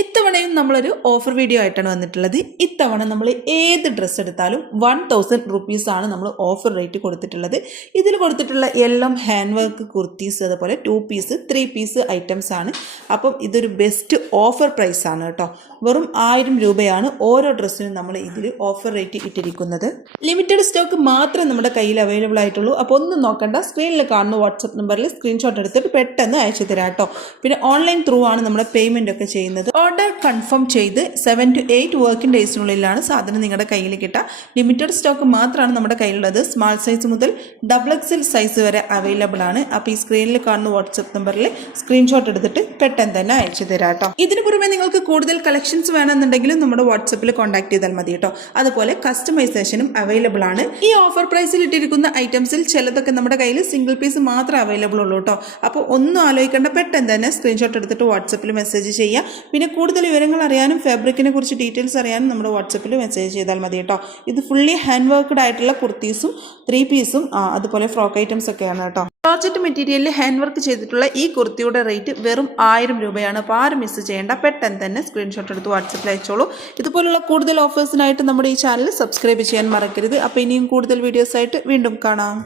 ഇത്തവണയും നമ്മളൊരു offer video ആയിട്ടാണ് വന്നിട്ടുള്ളത്. ഇത്തവണ നമ്മൾ ഏത് ഡ്രസ്സ് എടുത്താലും 1000 റുപ്പീസാണ് നമ്മൾ ഓഫർ റേറ്റ് കൊടുത്തിട്ടുള്ളത്. ഇതിൽ കൊടുത്തിട്ടുള്ള എല്ലാം ഹാൻഡ് വർക്ക് കുർത്തീസ്, അതുപോലെ 2 പീസ് 3 പീസ് ഐറ്റംസ് ആണ്. അപ്പം ഇതൊരു ബെസ്റ്റ് ഓഫർ പ്രൈസ് ആണ് കേട്ടോ. വെറും 1000 രൂപയാണ് ഓരോ ഡ്രസ്സിനും നമ്മൾ ഇതിൽ ഓഫർ റേറ്റ് ഇട്ടിരിക്കുന്നത്. ലിമിറ്റഡ് സ്റ്റോക്ക് മാത്രമേ നമ്മുടെ കയ്യിൽ അവൈലബിൾ ആയിട്ടുള്ളൂ. അപ്പോൾ ഒന്നും നോക്കണ്ട, സ്ക്രീനിൽ കാണുന്ന വാട്സപ്പ് നമ്പറിൽ സ്ക്രീൻഷോട്ട് എടുത്തിട്ട് പെട്ടെന്ന് അയച്ചു തരാം കേട്ടോ. പിന്നെ ഓൺലൈൻ ത്രൂ ആണ് നമ്മുടെ പേയ്മെൻ്റ് ഒക്കെ ചെയ്യുന്നത്. ഓർഡർ കൺഫേം ചെയ്ത് 7 to 8 വർക്കിംഗ് ഡേയ്സിനുള്ളിലാണ് സാധനം നിങ്ങളുടെ കയ്യിൽ കിട്ടുക. ലിമിറ്റഡ് സ്റ്റോക്ക് മാത്രമാണ് നമ്മുടെ കയ്യിലുള്ളത്. സ്മാൾ സൈസ് മുതൽ XXL സൈസ് വരെ അവൈലബിൾ ആണ്. അപ്പോൾ ഈ സ്ക്രീനിൽ കാണുന്ന വാട്സപ്പ് നമ്പറിൽ സ്ക്രീൻഷോട്ട് എടുത്തിട്ട് പെട്ടെന്ന് തന്നെ അയച്ചു തരാം കേട്ടോ. ഇതിന് പുറമെ നിങ്ങൾക്ക് കൂടുതൽ കളക്ഷൻസ് വേണമെന്നുണ്ടെങ്കിലും നമ്മുടെ വാട്സപ്പിൽ കോൺടാക്ട് ചെയ്താൽ മതി കേട്ടോ. അതുപോലെ കസ്റ്റമൈസേഷനും അവൈലബിൾ ആണ്. ഈ ഓഫർ പ്രൈസിൽ ഇട്ടിരിക്കുന്ന ഐറ്റംസിൽ ചിലതൊക്കെ നമ്മുടെ കയ്യിൽ സിംഗിൾ പീസ് മാത്രമേ അവൈലബിൾ ഉള്ളൂ കേട്ടോ. അപ്പോൾ ഒന്നും ആലോചിക്കേണ്ട, പെട്ടെന്ന് തന്നെ സ്ക്രീൻഷോട്ട് എടുത്തിട്ട് വാട്സപ്പിൽ മെസ്സേജ് ചെയ്യുക. പിന്നെ കൂടുതൽ വിവരങ്ങൾ അറിയാനും ഫാബ്രിക്കിനെ കുറിച്ച് ഡീറ്റെയിൽസ് അറിയാനും നമ്മുടെ വാട്സപ്പിൽ മെസ്സേജ് ചെയ്താൽ മതി കേട്ടോ. ഇത് ഫുള്ളി ഹാൻഡ് വർക്ക്ഡ് ആയിട്ടുള്ള കുർത്തീസും 3 പീസും അതുപോലെ ഫ്രോക്ക് ഐറ്റംസ് ഒക്കെയാണ് കേട്ടോ. ജോർജറ്റ് മെറ്റീരിയലിൽ ഹാൻഡ് വർക്ക് ചെയ്തിട്ടുള്ള ഈ കുർത്തിയുടെ റേറ്റ് വെറും 1000 രൂപയാണ്. അപ്പോൾ ആരും മിസ് ചെയ്യേണ്ട, പെട്ടെന്ന് തന്നെ സ്ക്രീൻഷോട്ട് എടുത്ത് വാട്സപ്പിൽ അയച്ചോളൂ. ഇതുപോലുള്ള കൂടുതൽ ഓഫേഴ്സിനായിട്ട് നമ്മുടെ ഈ ചാനൽ സബ്സ്ക്രൈബ് ചെയ്യാൻ മറക്കരുത്. അപ്പോൾ ഇനിയും കൂടുതൽ വീഡിയോസായിട്ട് വീണ്ടും കാണാം.